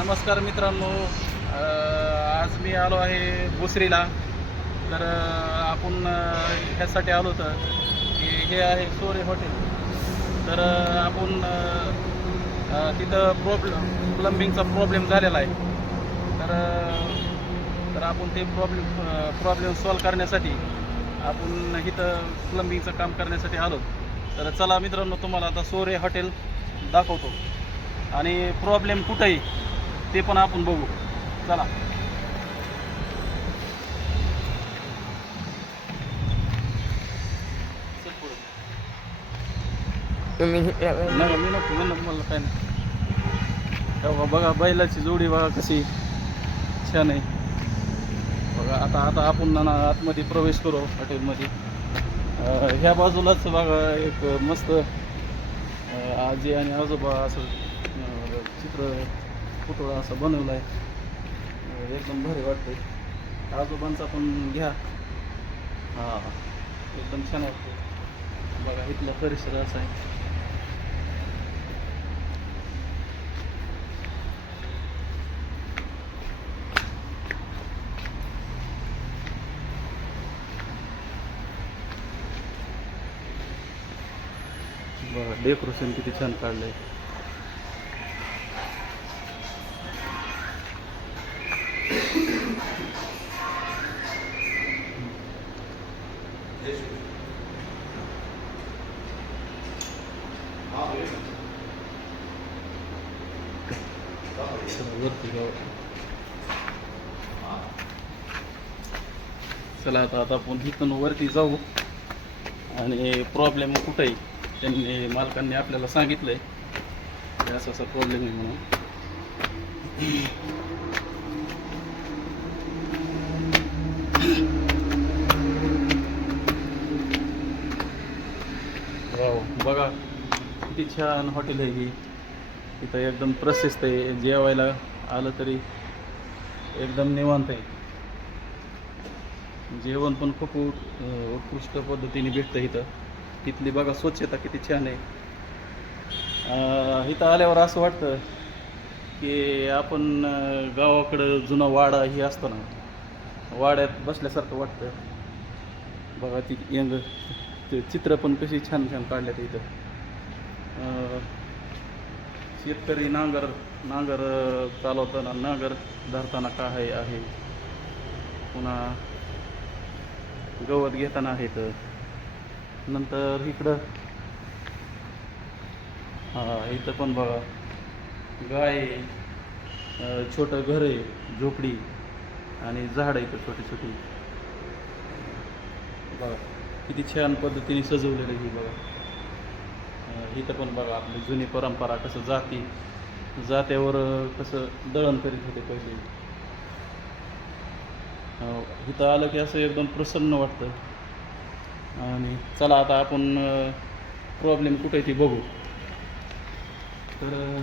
नमस्कार मित्रांनो. आज मी आलो आहे भोसरीला. तर आपण ह्यासाठी आलो होतं की हे आहे सोरे हॉटेल. तर आपण तिथं प्रॉब्लेम प्लंबिंगचा प्रॉब्लेम झालेला आहे. तर तर आपण ते प्रॉब्लेम प्रॉब्लेम सॉल्व करण्यासाठी आपण इथं प्लंबिंगचं काम करण्यासाठी आलो. तर चला मित्रांनो तुम्हाला आता सोरे हॉटेल दाखवतो. आणि प्रॉब्लेम कुठंही ते पण आपण बघू. चला. तुम्ही नाही मी नको म्हणलं मला काय नाही. तेव्हा बघा बैलाची जोडी बघा कशी छान आहे. बघा आता आता आपण ना आतमध्ये प्रवेश करू हॉटेलमध्ये. ह्या बाजूलाच बघा एक मस्त आजी आणि आजोबा असं चित्र पुतळा असं बनवलं आहे एकदम भारी वाटते आजोबांचा पण घ्या. हां एकदम छान वाटते बघा इथला परिसर असा आहे. बघा डेकोरेशन किती छान काढलंय वरती जाऊ चला आता आता आपण इथून वरती जाऊ. आणि प्रॉब्लेम कुठंही त्यांनी मालकांनी आपल्याला सांगितलं आहे असा असा प्रॉब्लेम आहे म्हणून. बघा किती छान हॉटेल आहे ही. इथं एकदम प्रशस्त आहे. जेवायला आलं तरी एकदम निवांत आहे. जेवण पण खूप उत्कृष्ट पद्धतीने भेटतं इथं. तिथली बघा स्वच्छता किती छान आहे. इथं आल्यावर असं वाटतं की आपण गावाकडं जुना वाडा ही असतं ना वाड्यात बसल्यासारखं वाटतं. बघा ती यंग ते चित्र पण कशी छान छान काढल्यात इथं. शेतकरी नांगर नांगर चालवताना नांगर धरताना काय आहे? पुन्हा गवत घेताना आहेत. नंतर इकडं हां इथं पण बघा. गाय छोटं घर आहे झोपडी. आणि झाड आहे इथं छोटी छोटी. बघा किती छान पद्धतीने सजवलेलं आहे बघा. इथं पण बघा आपली जुनी परंपरा कसं जाती जात्यावर कसं दळण करीत होते पहिले. इथं आलं की असं एकदम प्रसन्न वाटतं. आणि चला आता आपण प्रॉब्लेम कुठे आहे ती बघू. तर अं,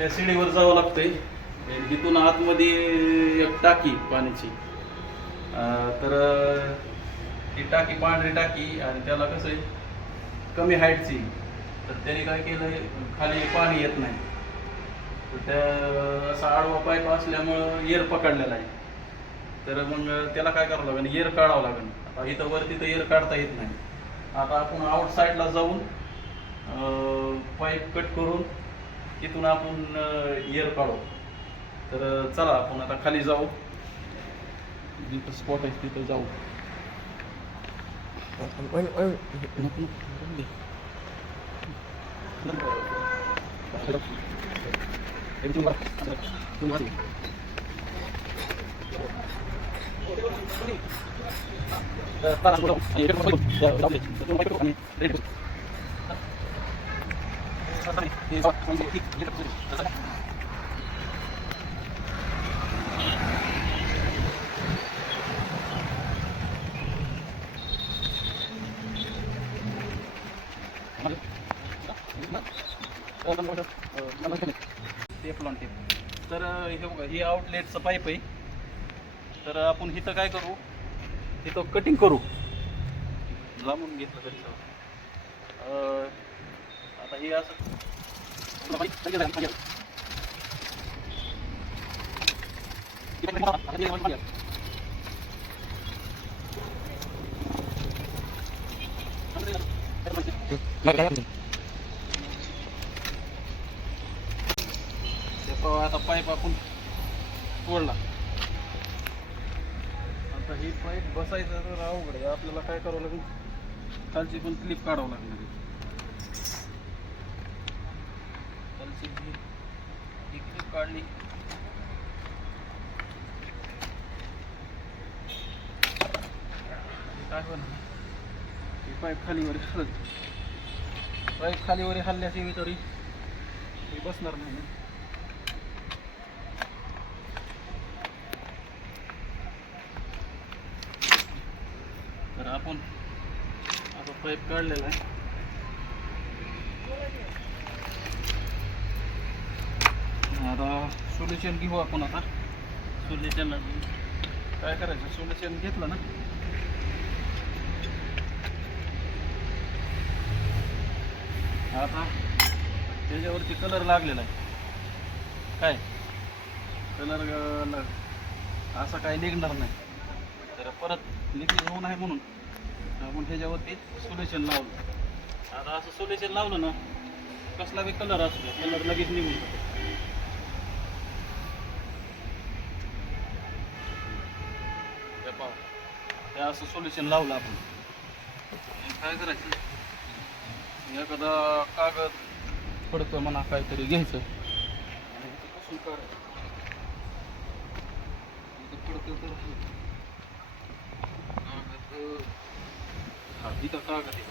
या शिडीवर जावं लागतंय. तिथून आतमध्ये एक टाकी पाण्याची. तर ती टाकी पांढरी टाकी आणि त्याला कसं आहे कमी हाईटची तर त्याने काय केलं खाली पाणी येत नाही. त्या असा आडवा पाईप असल्यामुळं एअर पकडलेला आहे. तर मग त्याला काय करावं लागेल? एअर काढावं लागेल. आता इथं वरती तर एअर काढता येत नाही. आता आपण आउट साईडला जाऊन पाईप कट करून तिथून आपण एअर काढू. तर चला आपण आता खाली जाऊ. जिथं स्पॉट आहे तिथं जाऊ. 여기 좀 봐. 좀 봐. 따라 보자. 아니, 이렇게 보고. 야, 나오지. 좀 빨리 아니. 이렇게. 사람이 이 사람 이렇게 보고. 어, 잠깐만. 어, 잠깐만. Teflon tape. तर हे बघा हे आउटलेटचं पाईप आहे. तर आपण इथं काय करू? इथं कटिंग करू. लांबून घेतलं तरी आता हे असं ते पाव आता पाईप आपण तोडला आता ही पाईप बसायचं तर अवघड आहे. आपल्याला काय करावं लागेल? खालची पण क्लिप काढावं लागणार आहे. खालची ही क्लिप काढली. काय होणार? ही पाईप खालीवर पाईप खालीवर हल्ल्याची तरी हे बसणार नाही ना. तर आपण आता पाईप काढलेला आहे. आता सोल्युशन घेऊ आपण आता. सोल्युशन काय करायचं? सोल्युशन घेतलं ना? आता त्याच्यावरती कलर लागलेला आहे. काय? कलर असा काय निघणार नाही. तर परत होऊ नये म्हणून. आपण त्याच्यावरती सोल्युशन लावलं. आता असं सोल्युशन लावलं ना कसला बी कलर असतो कलर लगेच निघून जातो. हे असं सोल्युशन लावलं आपण. काय करायचं? एखादा कागद पडतं म्हणा काहीतरी घ्यायचं. आणि इथं पुसून काढायचं पडतं तर कागद हा तर का आहे.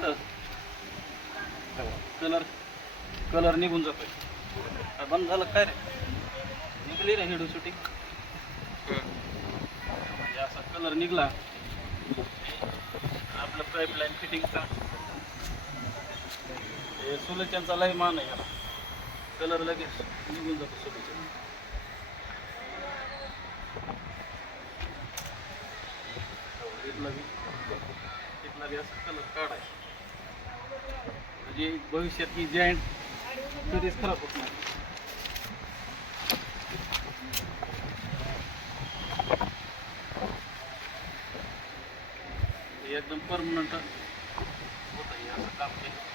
असं कलर कलर निघून जातोय. काय बंद झालं काय रे? निघली रे हिडू शूटिंग म्हणजे असा कलर निघला. आपलं पाईपलाईन फिटिंगचा हे सुलेच्यांचा लय मान आहे याला. कलर लगेच निघून जातो सुलेच्या बी बी असं कलर काढायचा म्हणजे भविष्यात मी जॉईंट कधीच खराब होत नाही. एकदम परमनंट होत आहे असं काम केलं.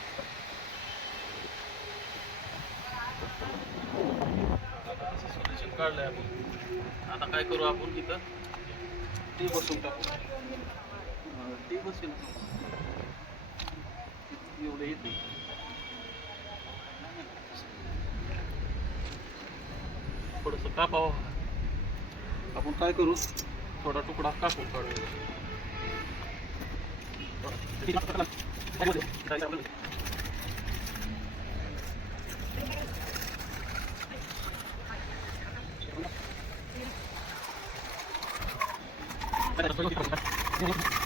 असं सोल्युशन काढलंय आपण. आता काय करू आपण तिथं ते बसून टाकू. टी बसून एवढं येते थोडंसं कापावं. आपण काय करू? थोडा तुकडा कापू काढू आता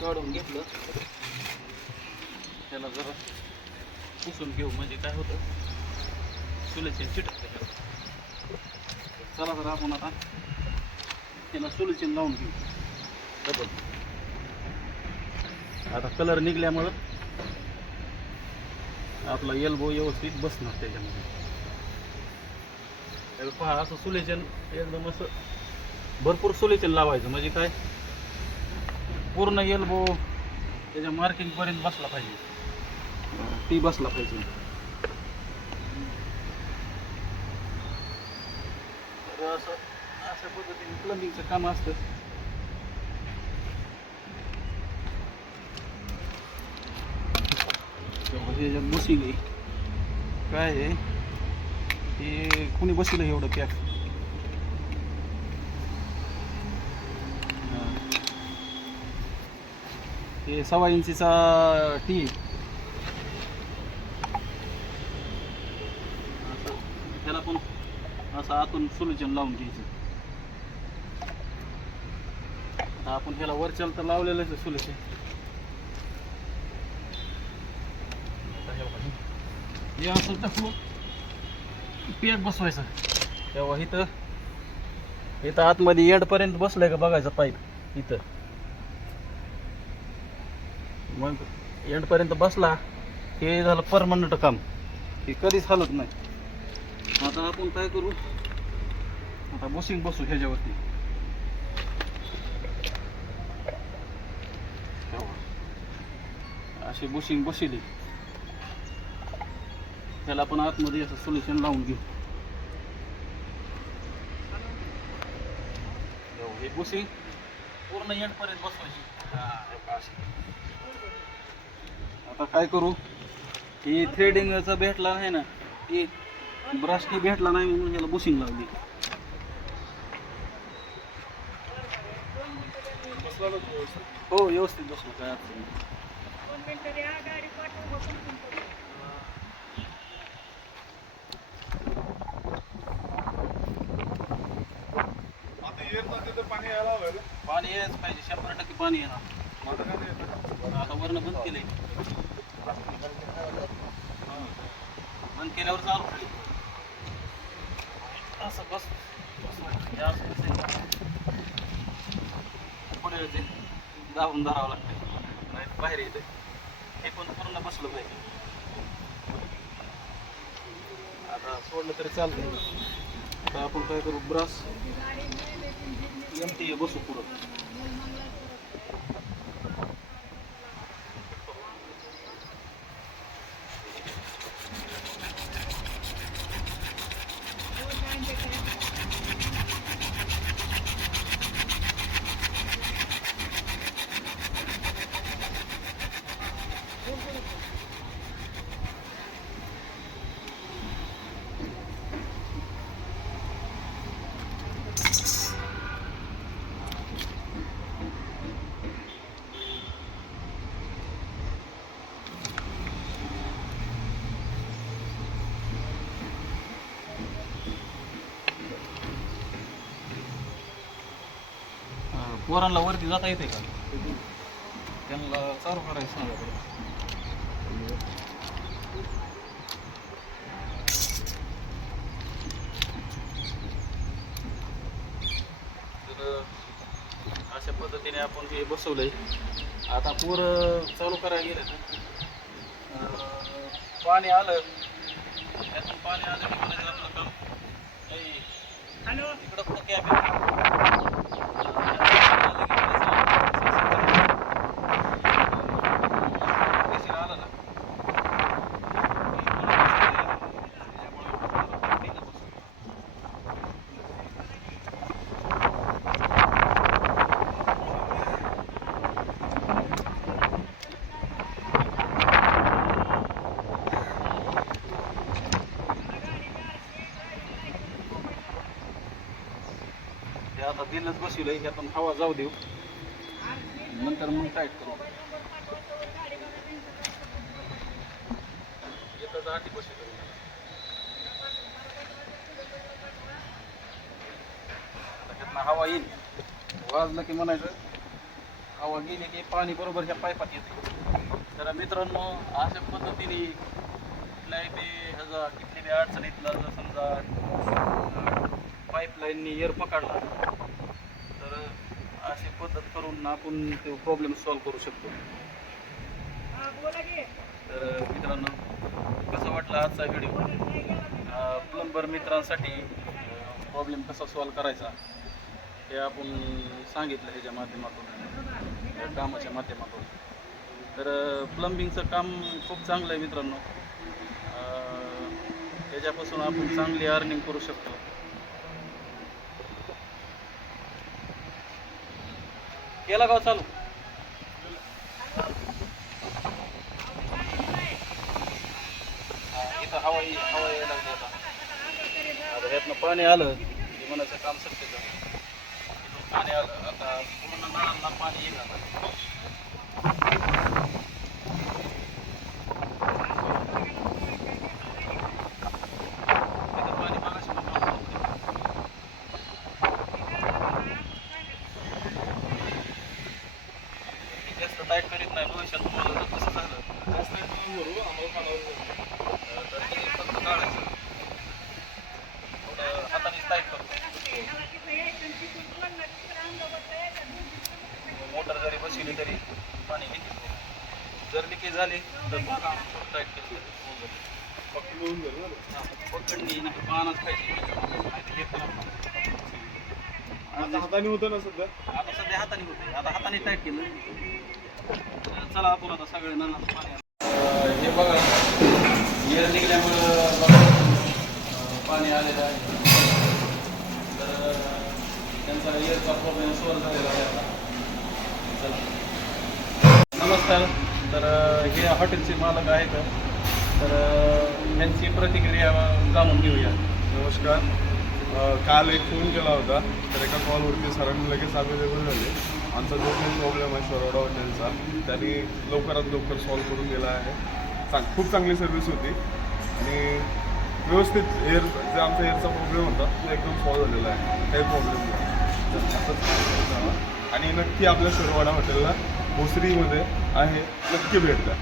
काढून घेतलं. त्याला जरा पुसून घेऊ म्हणजे काय होतं? सुलेचे चिटकते. चला तर आपण आता त्याला सोल्युशन लावून घेऊ. डबल आता कलर निघल्यामुळं आपला एल्बो व्यवस्थित बसणार त्याच्यामध्ये. तर पहा असं सोल्युशन एकदम असं भरपूर सोल्युशन लावायचं. म्हणजे काय? पूर्ण एल्बो त्याच्या मार्किंग पर्यंत बसला पाहिजे. ती बसला पाहिजे. तर असं अशा पद्धतीने प्लंबिंगचं काम असतं. ह्याच्यात बसील आहे. काय आहे? हे कुणी बसलं एवढं पॅक हे. सव्वा इंचीचा टी त्याला पण असं आतून सोल्युशन लावून घ्यायचं. आता आपण ह्याला वरच्याला तर लावलेलंच आहे सोल्युशन आता हे बघा. हे असं टाकून हो. पेट बसवायचं. तेव्हा इथं इथं आतमध्ये एंडपर्यंत बसलंय का बघायचं पाईप? इथं. मग एंडपर्यंत बसला हे झालं परमनंट काम. हे कधीच हलत नाही. आता आपण काय करू? आता बसिंग बसू ह्याच्यावरती. तेव्हा. अशी बुशिंग बसिली. त्याला आपण आतमध्ये असं सोल्युशन लावून घेऊ. हे बुशिंग पूर्ण एंडपर्यंत बसवायची. हा, हे. आता काय करू? ही थ्रेडिंगचा भेटला आहे ना ती ब्रश की भेटला नाही म्हणून ह्याला बुशिंग लावली. हो व्यवस्थित बसलो काय अडचण पाणी यायच पाहिजे. शंभर टक्के पाणी येणार. आता वरण बंद केलंय. बंद केल्यावर चालू असं बस. पुढे ते दाबून धरावं लागतं नाही बाहेर येते हे पण पूर्ण बसलं पाहिजे. आता सोडलं तरी चालतं तर आपण काय करू? ब्रश एमटी बसू पुढं. पोरांना वरती जाता येते का? त्यांना चालू करायचं सांगा अशा पद्धतीने आपण हे बसवलंय. आता पूर चालू करायला गेलं पाणी आलं. त्यातून पाणी आलं की आपलं काम इकडं कुठं कॅब आहे ते आता दिलंच आहे ह्यातून हवा जाऊ देऊ. नंतर मग टाईट करू? एकच आठी बसवलं ह्यातनं हवा येईल. वाजलं की म्हणायचं हवा गेली की पाणी बरोबर ह्या पाईपात येते तर मित्रांनो अशा पद्धतीने कुठल्याही बी ह्याचा किती बी अडचणीतला जर समजा पाईपलाईननी एअर पकडला. अशी पद्धत करून आपण ते प्रॉब्लेम सॉल्व्ह करू शकतो. तर मित्रांनो कसं वाटलं आजचा व्हिडिओ प्लंबर मित्रांसाठी प्रॉब्लेम कसा सॉल्व्ह करायचा? हे आपण सांगितलं ह्याच्या माध्यमातून कामाच्या माध्यमातून. तर प्लंबिंगचं काम खूप चांगलं आहे मित्रांनो. त्याच्यापासून आपण चांगली अर्निंग करू शकतो. केला गाव हो चालू? इथं हवा ये- हवा यायला लागली आता. आता ह्यातनं पाणी आलं की मनाचं काम शक्य झालं. पाणी आलं आता पूर्ण नळांना पाणी येईल आता इथं पाणी मागाशी पण नव्हतं. मी जास्त टाईट करीत नाही भविष्यात तुम्हाला जर तसं झालं अं, तर पकडणी नाही हे पण आपण- आता हाताने होतं ना सध्या? आता सध्या हाताने होते आता हाताने टाईट केलं. चला आपण आता सगळे आणू. हे बघा. येर निघल्यामुळं पाणी आलेलं आहे. तर त्यांचा इयरचा प्रॉब्लेम सॉल्व झालेला आहे आता. चला. नमस्कार. तर हे हॉटेलचे मालक आहेत. तर त्यांची प्रतिक्रिया जाणून घेऊया. नमस्कार. काल एक फोन केला होता तर एका कॉलवरती सरांनी लगेच अवेलेबल झाले. आमचा जो काही प्रॉब्लेम आहे शरोडा हॉटेलचा त्यांनी लवकरात लवकर सॉल्व्ह करून दिला आहे. चांग खूप चांगली सर्व्हिस होती. आणि व्यवस्थित एअर जे आमचा एअरचा प्रॉब्लेम होता तो एकदम सॉल्व्ह झालेला आहे. काही प्रॉब्लेम नाही. असंच आणि नक्की आपल्या शरोवाडा हॉटेलला भोसरीमध्ये आहे. नक्की भेट द्या.